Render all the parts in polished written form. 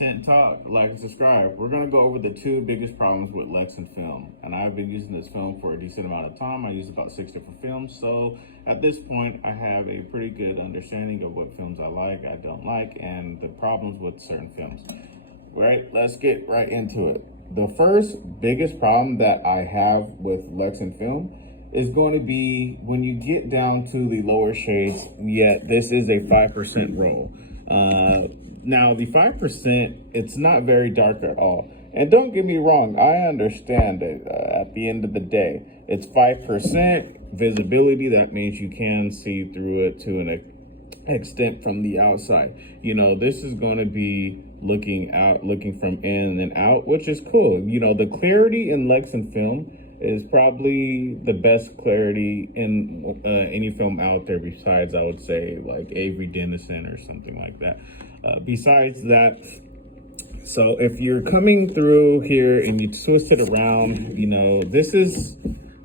Tent Talk, like and subscribe. We're going to go over the two biggest problems with Lexen film. And I've been using this film for a decent amount of time. I use about 6 different films. So at this point, I have a pretty good understanding of what films I like, I don't like, and the problems with certain films. Right, let's get right into it. The first biggest problem that I have with Lexen film is going to be when you get down to the lower shades, yet this is a 5% roll. Now the 5%, it's not very dark at all. And don't get me wrong, I understand that at the end of the day, it's 5% visibility. That means you can see through it to an extent from the outside. You know, this is going to be looking from in and out, which is cool. You know, the clarity in Lexen film is probably the best clarity in any film out there, besides, I would say, like Avery Dennison or something like that. Besides that, so if you're coming through here and you twist it around, you know, this is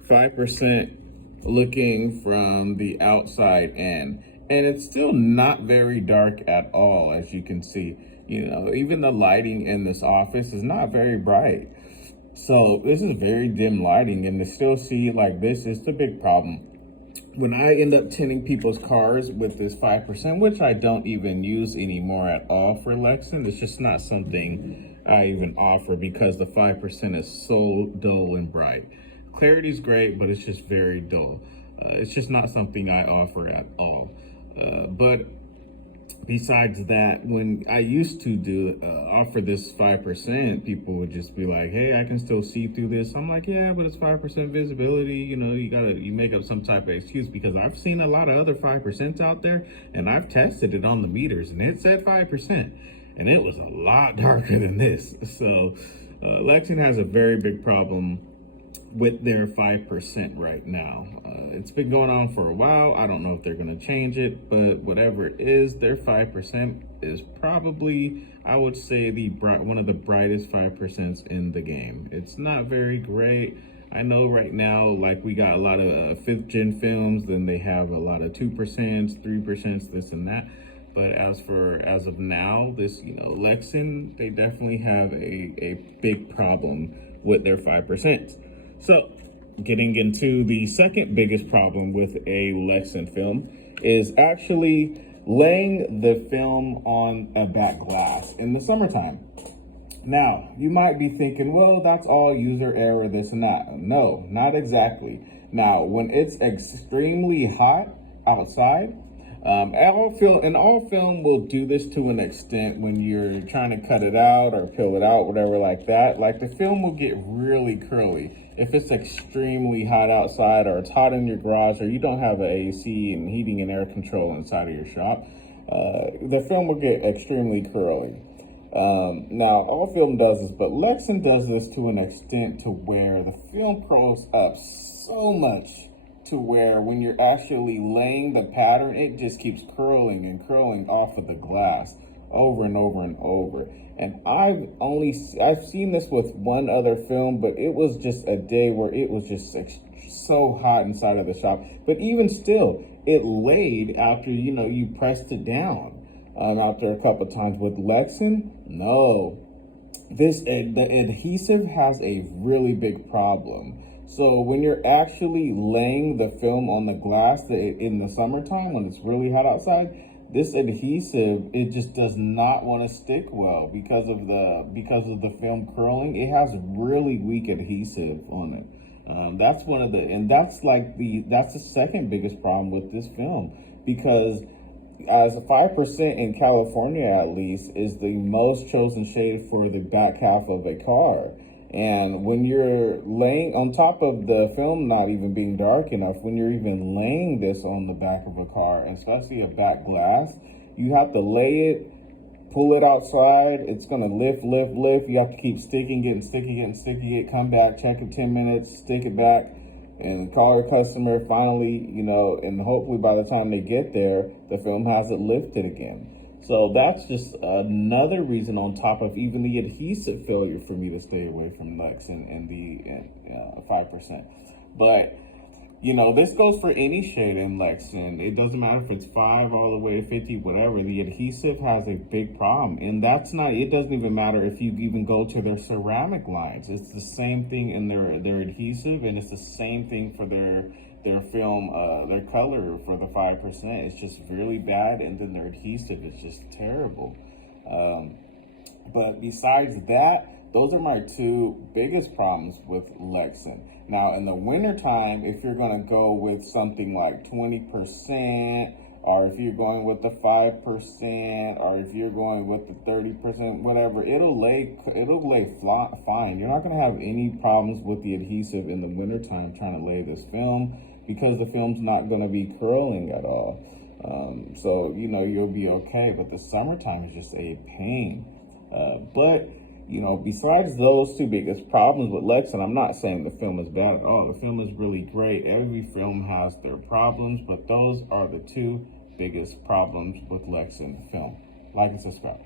5% looking from the outside in, and it's still not very dark at all, as you can see. You know, even the lighting in this office is not very bright. So this is very dim lighting, and to still see like this is the big problem. When I end up tinting people's cars with this 5%, which I don't even use anymore at all for Lexen, it's just not something I even offer because the 5% is so dull and bright. Clarity is great, but it's just very dull. It's just not something I offer at all. But besides that, when I used to offer this 5%, people would just be like, hey, I can still see through this. I'm like, yeah, but it's 5% visibility. You know, you make up some type of excuse, because I've seen a lot of other 5% out there, and I've tested it on the meters, and it said 5%, and it was a lot darker than this. So Lexen has a very big problem with their 5% right now. It's been going on for a while. I don't know if they're going to change it, but whatever it is, their 5% is probably, I would say, one of the brightest 5% in the game. It's not very great. I know right now, like, we got a lot of 5th gen films, then they have a lot of 2%, 3%, this and that. But as of now, this, you know, Lexen, they definitely have a big problem with their 5%. So, getting into the second biggest problem with a Lexen film is actually laying the film on a back glass in the summertime. Now, you might be thinking, well, that's all user error, this and that. No, not exactly. Now, when it's extremely hot outside, all film will do this to an extent when you're trying to cut it out or peel it out, whatever like that. Like, the film will get really curly if it's extremely hot outside, or it's hot in your garage, or you don't have an AC and heating and air control inside of your shop. The film will get extremely curly. Now, all film does this, but Lexen does this to an extent to where the film curls up so much to where when you're actually laying the pattern, it just keeps curling and curling off of the glass over and over and over. And I've seen this with one other film, but it was just a day where it was just so hot inside of the shop. But even still, it laid after, you know, you pressed it down after a couple times. With Lexen, no. The adhesive has a really big problem. So when you're actually laying the film on the glass in the summertime, when it's really hot outside, this adhesive, it just does not want to stick well because of the film curling. It has really weak adhesive on it. That's the second biggest problem with this film, because as a 5% in California, at least, is the most chosen shade for the back half of a car. And when you're laying on top of the film not even being dark enough, when you're even laying this on the back of a car, and especially a back glass, you have to lay it, pull it outside. It's going to lift. You have to keep sticking it, come back, check it 10 minutes, stick it back, and call your customer finally, you know, and hopefully by the time they get there, the film has it lifted again. So that's just another reason, on top of even the adhesive failure, for me to stay away from Lexen and the 5%. But You know, this goes for any shade in Lexen. It doesn't matter if it's 5 all the way to 50, whatever. The adhesive has a big problem. And that's not, it doesn't even matter if you even go to their ceramic lines. It's the same thing in their adhesive, and it's the same thing for their film, their color for the 5%. It's just really bad, and then their adhesive is just terrible. But besides that, those are my two biggest problems with Lexen. Now, in the wintertime, if you're going to go with something like 20%, or if you're going with the 5%, or if you're going with the 30%, whatever, it'll lay fine. You're not going to have any problems with the adhesive in the wintertime trying to lay this film, because the film's not going to be curling at all. So, you know, you'll be okay. But the summertime is just a pain. But you know, besides those two biggest problems with Lexen, I'm not saying the film is bad at all. The film is really great. Every film has their problems, but those are the two biggest problems with Lexen film. Like and subscribe.